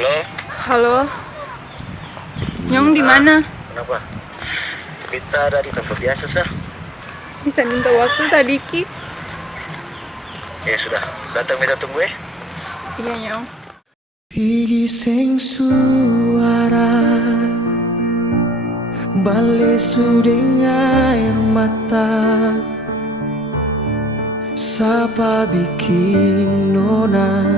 Halo, Halo, Nyong di mana? kenapa? Kita ada di tempat biasa, sah. Bisa minta waktu Sadiki? Ya sudah, datang kita tunggu ya. Iya Nyong. Pigi sing suara bale suding air mata. Siapa bikin nona?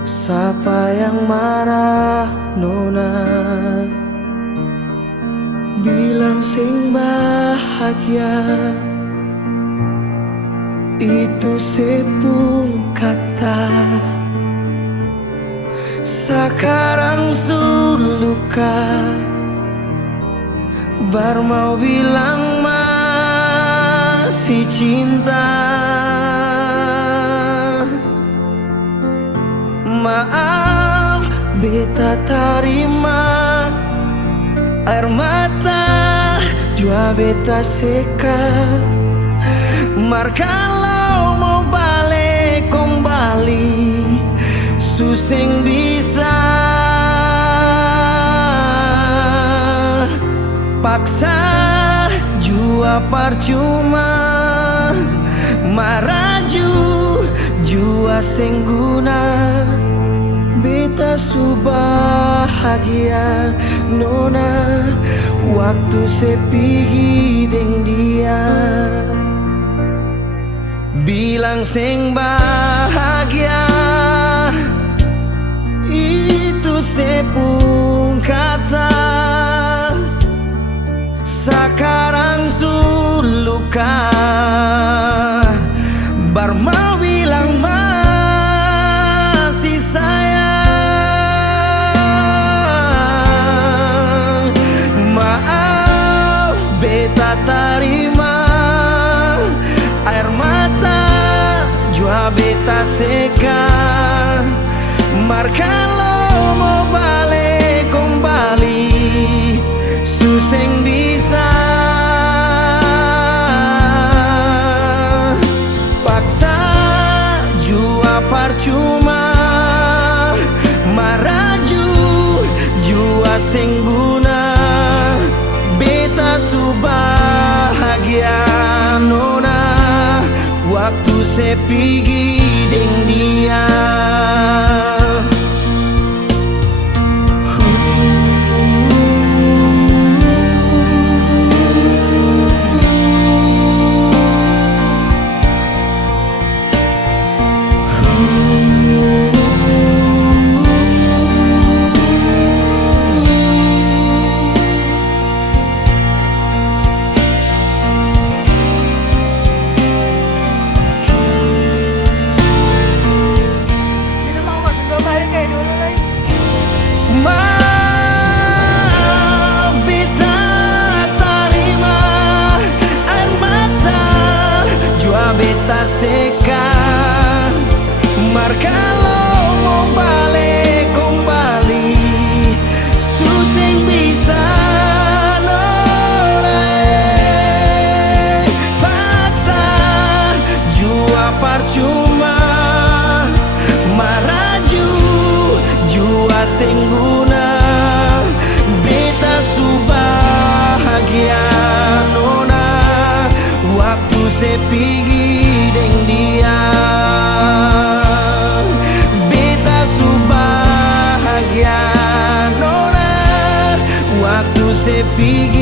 Siapa yang marah nona? Bilang sing bahagia, itu sepung kata. Sekarang suluka bar mau bilang masih cinta. Maaf beta tarima air mata jua beta seka. Mar kalau mau balik kembali suseng bisa. Paksa jua percuma, maraju jua seng guna. Beta su bahagia nona waktu sepigi deng dia. Bilang seng bahagia, itu sepung kata. Sekarang suluka bar mau bilang masih sayang. Maaf beta tarima air mata jua beta seka. Mar kalau mau balik kembali suseng bisa. Paksa jua percuma, maraju jua seng guna. Beta su bahagia nona waktu sepigi deng dia. Kita mau nggak dua kali kayak dulu lagi? Maaf beta tarima air mata jua beta seka. Mar kalau mau balik kembali suseng bisa nona. Paksa jua percuma, maraju jua seng guna. Beta su bahagia nona waktu sepigi deng dia. Beta su bahagia nona waktu sepigi